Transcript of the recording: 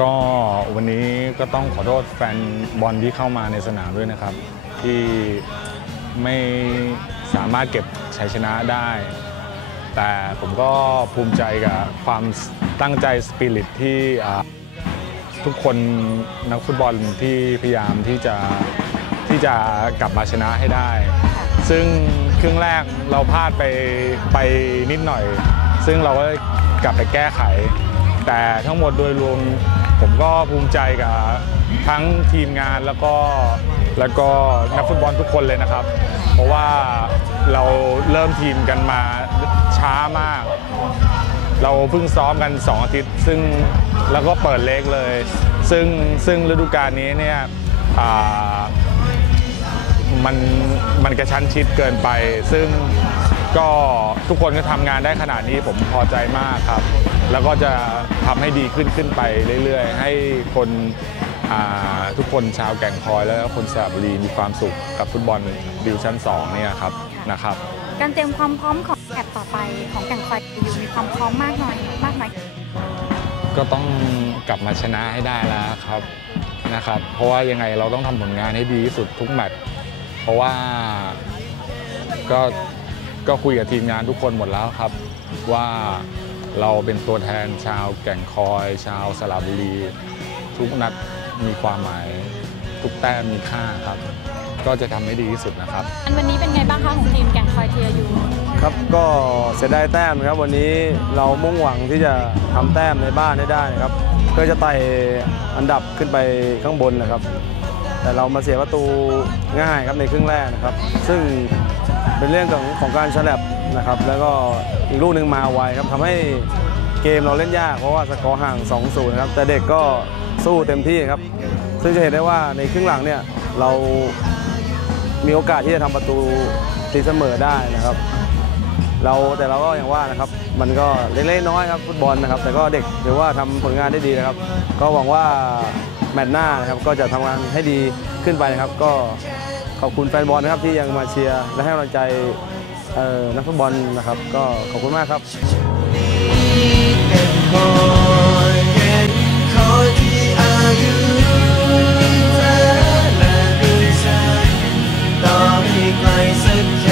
ก็วันนี้ก็ต้องขอโทษแฟนบอลที่เข้ามาในสนามด้วยนะครับ ที่ไม่สามารถเก็บชัยชนะได้ แต่ผมก็ภูมิใจกับความตั้งใจสปิริตที่ทุกคนนักฟุตบอลที่พยายามที่จะที่จะกลับมาชนะให้ได้ ซึ่งครึ่งแรกเราพลาดไปไปนิดหน่อย ซึ่งเราก็กลับไปแก้ไข แต่ทั้งหมดโดยรวมผมก็ภูมิใจกับทั้งทีมงานแล้วก็แล้วก็นักฟุตบอลทุกคนเลยนะครับ เพราะว่าเราเริ่มทีมกันมาช้ามาก เราเพิ่งซ้อมกัน 2 อาทิตย์ ซึ่งแล้วก็เปิดเล็กเลย ซึ่งซึ่งฤดูกาลนี้เนี่ยมันมันกระชั้นชิดเกินไป ซึ่ง ก็ทุกคนก็ทำงานได้ขนาดนี้ผมพอใจมากครับ แล้วก็จะทำให้ดีขึ้นขึ้นไปเรื่อยๆ ให้คนอ่าทุกคนชาวแก่งคอย แล้วก็คนสระบุรีมีความสุขกับฟุตบอลดิวชั่น2เนี่ยครับนะครับ การเตรียมความพร้อมของแอดต่อไปของแก่งคอยอยู่มีความพร้อมมากน้อยมากน้อยก็ต้องกลับมาชนะให้ได้แล้วครับนะครับ เพราะว่ายังไงเราต้องทำผลงานให้ดีที่สุดทุกแมตช์เพราะว่าก็ ก็คุยกับทีมงานทุกคนหมดแล้วครับ ว่าเราเป็นตัวแทนชาวแก่งคอย ชาวสระบุรี ทุกนัดมีความหมาย ทุกแต้มมีค่าครับ ก็จะทำให้ดีที่สุดนะครับ อันวันนี้เป็นไงบ้างคะของทีมแก่งคอยเทียยูครับก็เสียดายแต้มนะครับ วันนี้เรามุ่งหวังที่จะทำแต้มในบ้านให้ได้นะครับเพื่อจะไต่อันดับขึ้นไปข้างบนนะครับ แต่เรามาเสียประตูง่ายครับในครึ่งแรกนะครับ ซึ่ง เป็นเรื่องของของการฉลับนะครับ แล้วก็อีกลูกหนึ่งมาไวครับทำให้เกมเราเล่นยากเพราะว่าสกอร์ห่าง 2-0นะครับ แต่เด็กก็สู้เต็มที่ครับ ซึ่งจะเห็นได้ว่าในครึ่งหลังเนี่ยเรามีโอกาสที่จะทำประตูตีเสมอได้นะครับ เราแต่เราก็อย่างว่านะครับ มันก็เล็กๆน้อยครับฟุตบอลนะครับ แต่ก็เด็กถือว่าทำผลงานได้ดีนะครับ ก็หวังว่าแมตช์หน้านะครับก็จะทำงานให้ดีขึ้นไปนะครับ ก็ ขอบคุณแฟนบอลนะครับที่ยังมาเชียร์และให้กำลังใจนักฟุตบอลนะครับ ก็ขอบคุณมากครับไกลสักแค่